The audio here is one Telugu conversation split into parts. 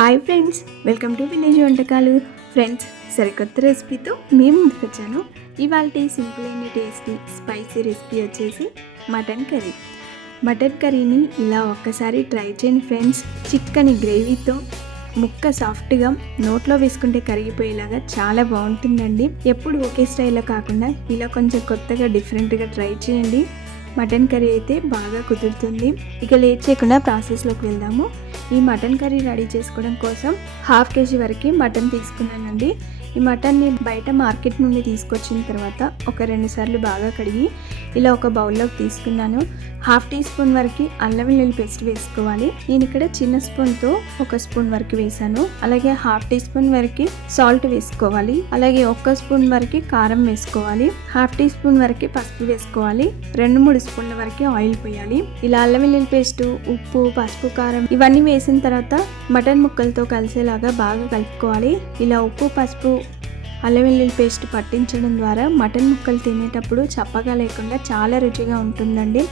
Hi friends welcome to village వంటకాలు. ఫ్రెండ్స్ సరికొత్త రెసిపీతో మేము ముందుకు వచ్చాను. ఇవాళ సింపుల్ అయిన టేస్టీ స్పైసీ రెసిపీ వచ్చేసి మటన్ కర్రీ మటన్ కర్రీని ఇలా ఒక్కసారి ట్రై చేయండి ఫ్రెండ్స్ చిక్కని గ్రేవీతో ముక్క సాఫ్ట్గా నోట్లో వేసుకుంటే కరిగిపోయేలాగా చాలా బాగుంటుందండి. ఎప్పుడు ఒకే స్టైల్లో కాకుండా ఇలా కొంచెం కొత్తగా డిఫరెంట్గా ట్రై చేయండి. మటన్ కర్రీ అయితే బాగా కుదురుతుంది. ఇక లేట్ చేయకుండా ప్రాసెస్లోకి వెళ్దాము. ఈ మటన్ కర్రీ రెడీ చేసుకోవడం కోసం హాఫ్ కేజీ వరకు మటన్ తీసుకున్నానండి. ఈ మటన్ని బయట మార్కెట్ నుండి తీసుకొచ్చిన తర్వాత ఒక రెండు సార్లు బాగా కడిగి ఇలా ఒక బౌల్లోకి తీసుకున్నాను. హాఫ్ టీ స్పూన్ వరకు అల్లం వెల్లుల్లి పేస్ట్ వేసుకోవాలి. నేను ఇక్కడ చిన్న స్పూన్తో ఒక స్పూన్ వరకు వేసాను అలాగే హాఫ్ టీ స్పూన్ వరకు సాల్ట్ వేసుకోవాలి. అలాగే ఒక్క స్పూన్ వరకు కారం వేసుకోవాలి. హాఫ్ టీ స్పూన్ వరకు పసుపు వేసుకోవాలి. రెండు మూడు స్పూన్ల వరకు ఆయిల్ పోయాలి. ఇలా అల్లం వెల్లుల్లి పేస్ట్ ఉప్పు పసుపు కారం ఇవన్నీ వేసిన తర్వాత మటన్ ముక్కలతో కలిసేలాగా బాగా కలుపుకోవాలి. ఇలా ఉప్పు పసుపు అల్లం వెల్లుల్లి పేస్ట్ పట్టించడం ద్వారా మటన్ ముక్కలు తినేటప్పుడు చప్పగా లేకుండా చాలా రుచిగా ఉంటుందండి.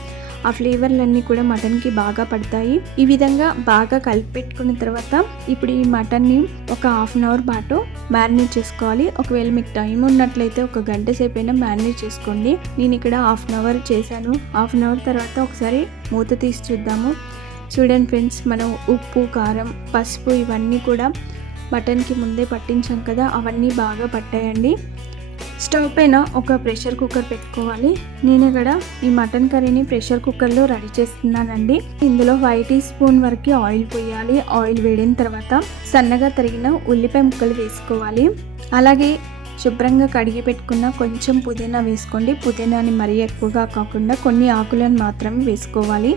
ఆ ఫ్లేవర్లన్నీ కూడా మటన్కి బాగా పడతాయి. ఈ విధంగా బాగా కలిపెట్టుకున్న తర్వాత ఇప్పుడు ఈ మటన్ని ఒక హాఫ్ అన్ అవర్ పాటు మ్యారినేట్ చేసుకోవాలి. ఒకవేళ మీకు టైం ఉన్నట్లయితే ఒక గంట సేపు అయినా మ్యారినేట్ చేసుకోండి. నేను ఇక్కడ హాఫ్ అన్ అవర్ చేశాను. హాఫ్ అన్ అవర్ తర్వాత ఒకసారి మూత తీసి చూద్దాము. చూడండి ఫ్రెండ్స్ మనం ఉప్పు కారం పసుపు ఇవన్నీ కూడా మటన్కి ముందే పట్టించాం కదా అవన్నీ బాగా పట్టాయండి. స్టవ్ పైన ఒక ప్రెషర్ కుక్కర్ పెట్టుకోవాలి. నేను ఇక్కడ ఈ మటన్ కర్రీని ప్రెషర్ కుక్కర్లో రెడీ చేస్తున్నానండి. ఇందులో ఫైవ్ టీ స్పూన్ వరకు ఆయిల్ పోయాలి. ఆయిల్ వేడిన తర్వాత సన్నగా తరిగిన ఉల్లిపాయ ముక్కలు వేసుకోవాలి. అలాగే శుభ్రంగా కడిగి పెట్టుకున్న కొంచెం పుదీనా వేసుకోండి. పుదీనాని మరీ ఎక్కువగా కాకుండా కొన్ని ఆకులను మాత్రమే వేసుకోవాలి.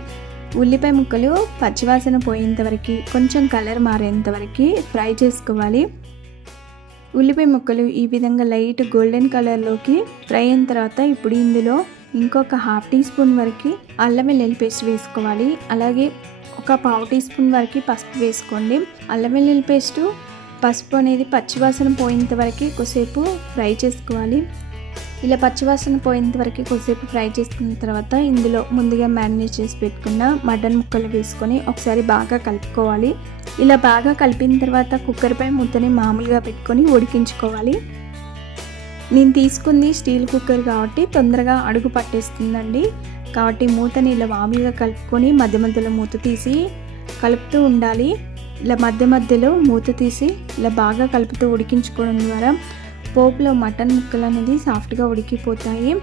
ఉల్లిపాయ ముక్కలు పచ్చివాసన పోయేంత వరకు కొంచెం కలర్ మారేంత వరకు ఫ్రై చేసుకోవాలి. ఉల్లిపాయ ముక్కలు ఈ విధంగా లైట్ గోల్డెన్ కలర్లోకి ఫ్రై అయిన తర్వాత ఇప్పుడు ఇందులో ఇంకొక హాఫ్ టీ స్పూన్ వరకు అల్లం వెల్లుల్లి పేస్ట్ వేసుకోవాలి. అలాగే ఒక పావు టీ స్పూన్ వరకు పసుపు వేసుకోండి. అల్లం వెల్లుల్లి పేస్టు పసుపు అనేది పచ్చివాసన పోయేంత వరకు కొద్దిసేపు ఫ్రై చేసుకోవాలి. ఇలా పచ్చివాసన పోయేంత వరకు కొద్దిసేపు ఫ్రై చేసుకున్న తర్వాత ఇందులో ముందుగా మ్యారినేట్ చేసి పెట్టుకున్న మటన్ ముక్కలు వేసుకొని ఒకసారి బాగా కలుపుకోవాలి. ఇలా బాగా కలిపిన తర్వాత కుక్కర్పై ముద్దని మామూలుగా పెట్టుకొని ఉడికించుకోవాలి. నేను తీసుకుంది స్టీల్ కుక్కర్ కాబట్టి తొందరగా అడుగు పట్టేస్తుందండి. కాబట్టి మూతని ఇలా మామూలుగా కలుపుకొని మధ్య మధ్యలో మూత తీసి కలుపుతూ ఉండాలి. ఇలా మధ్య మధ్యలో మూత తీసి ఇలా బాగా కలుపుతూ ఉడికించుకోవడం ద్వారా పోపులో మటన్ ముక్కలు అనేది సాఫ్ట్గా ఉడికిపోతాయి.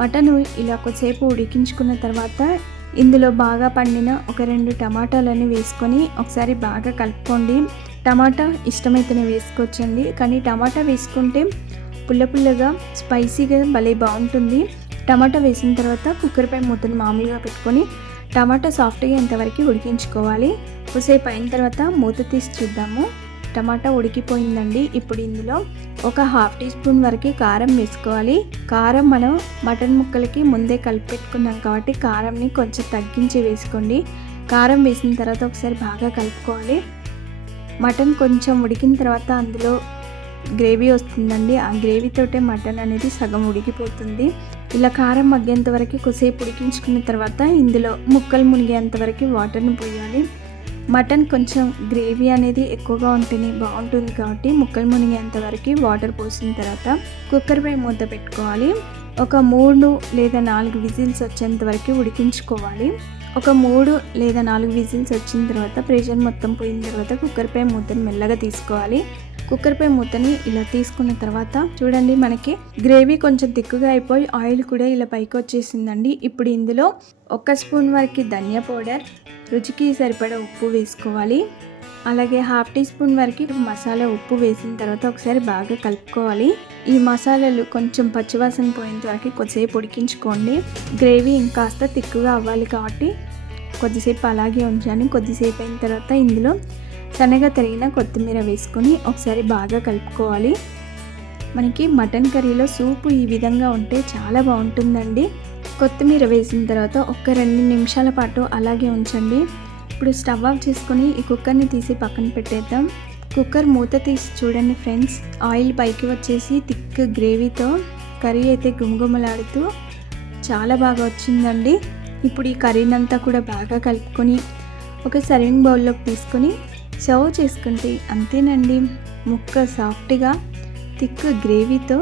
మటన్ ఇలా కొద్దిసేపు ఉడికించుకున్న తర్వాత ఇందులో బాగా పండిన ఒక రెండు టమాటాలని వేసుకొని ఒకసారి బాగా కలుపుకోండి. టమాటా ఇష్టమైతేనే వేసుకోవచ్చండి. కానీ టమాటా వేసుకుంటే పుల్ల పుల్లగా స్పైసీగా భలే బాగుంటుంది. టమాటా వేసిన తర్వాత కుక్కర్పై మూతను మామూలుగా పెట్టుకొని టమాటా సాఫ్ట్గా ఎంతవరకు ఉడికించుకోవాలి. కొద్దిసేపు అయిన తర్వాత మూత తీసి చూద్దాము. టమాటా ఉడికిపోయిందండి. ఇప్పుడు ఇందులో ఒక హాఫ్ టీ స్పూన్ వరకు కారం వేసుకోవాలి. కారం మనం మటన్ ముక్కలకి ముందే కలిపి పెట్టుకున్నాం కాబట్టి కారంని కొంచెం తగ్గించి వేసుకోండి. కారం వేసిన తర్వాత ఒకసారి బాగా కలుపుకోవాలి. మటన్ కొంచెం ఉడికిన తర్వాత అందులో గ్రేవీ వస్తుందండి. ఆ గ్రేవీతోటే మటన్ అనేది సగం ఉడికిపోతుంది. ఇలా కారం మగ్గేంత వరకు కొసేపు ఉడికించుకున్న తర్వాత ఇందులో ముక్కలు మునిగేంత వరకు వాటర్ని పోయాలి. మటన్ కొంచెం గ్రేవీ అనేది ఎక్కువగా ఉంటేనే బాగుంటుంది కాబట్టి ముక్కలు మునిగేంత వరకు వాటర్ పోసిన తర్వాత కుక్కర్పై మూత పెట్టుకోవాలి. ఒక మూడు లేదా నాలుగు విజిల్స్ వచ్చేంత వరకు ఉడికించుకోవాలి. ఒక మూడు లేదా నాలుగు విజిల్స్ వచ్చిన తర్వాత ప్రెషర్ మొత్తం పోయిన తర్వాత కుక్కర్పై మూతను మెల్లగా తీసుకోవాలి. కుక్కర్పై మూతని ఇలా తీసుకున్న తర్వాత చూడండి మనకి గ్రేవీ కొంచెం తిక్కుగా అయిపోయి ఆయిల్ కూడా ఇలా పైకి వచ్చేసిందండి. ఇప్పుడు ఇందులో ఒక స్పూన్ వరకు ధనియా పౌడర్ రుచికి సరిపడా ఉప్పు వేసుకోవాలి. అలాగే హాఫ్ టీ స్పూన్ వరకు మసాలా ఉప్పు వేసిన తర్వాత ఒకసారి బాగా కలుపుకోవాలి. ఈ మసాలాలు కొంచెం పచ్చివాసన పోయేంత వరకు కొద్దిసేపు ఉడికించుకోండి. గ్రేవీ ఇంకాస్త తిక్కుగా అవ్వాలి కాబట్టి కొద్దిసేపు అలాగే ఉంచాను కొద్దిసేపు అయిన తర్వాత ఇందులో సన్నగా తరిగిన కొత్తిమీర వేసుకొని ఒకసారి బాగా కలుపుకోవాలి. మనకి మటన్ కర్రీలో సూపు ఈ విధంగా ఉంటే చాలా బాగుంటుందండి. కొత్తిమీర వేసిన తర్వాత ఒక రెండు నిమిషాల పాటు అలాగే ఉంచండి. ఇప్పుడు స్టవ్ ఆఫ్ చేసుకొని ఈ కుక్కర్ని తీసి పక్కన పెట్టేద్దాం. కుక్కర్ మూత తీసి చూడండి ఫ్రెండ్స్ ఆయిల్ పైకి వచ్చేసి థిక్ గ్రేవీతో కర్రీ అయితే గుమగుమలాడుతూ చాలా బాగా వచ్చిందండి. ఇప్పుడు ఈ కర్రీనంతా కూడా బాగా కలుపుకొని ఒక సర్వింగ్ బౌల్లోకి తీసుకొని సర్వ్ చేసుకుంటే అంతేనండి. ముక్క సాఫ్ట్గా థిక్ గ్రేవీతో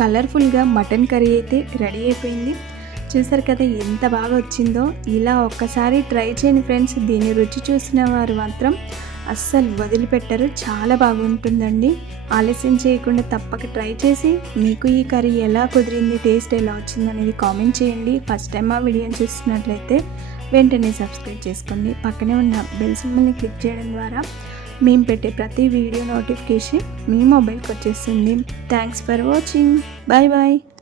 కలర్ఫుల్గా మటన్ కర్రీ అయితే రెడీ అయిపోయింది. చూసారు కదా ఎంత బాగా వచ్చిందో? ఇలా ఒక్కసారి ట్రై చేయండి ఫ్రెండ్స్. దీని రుచి చూసిన వారు మాత్రం అస్సలు వదిలిపెట్టరు. చాలా బాగుంటుందండి. ఆలస్యం చేయకుండా తప్పక ట్రై చేసి మీకు ఈ కర్రీ ఎలా కుదిరింది టేస్ట్ ఎలా వచ్చింది అనేది కామెంట్ చేయండి. ఫస్ట్ టైం ఆ వీడియోని చూస్తున్నట్లయితే వెంటనే సబ్స్క్రైబ్ చేసుకోండి. పక్కనే ఉన్న బెల్ సింబల్ని క్లిక్ చేయడం ద్వారా మేము పెట్టే ప్రతి వీడియో నోటిఫికేషన్ మీ మొబైల్కి వచ్చేస్తుంది. Thanks for watching bye bye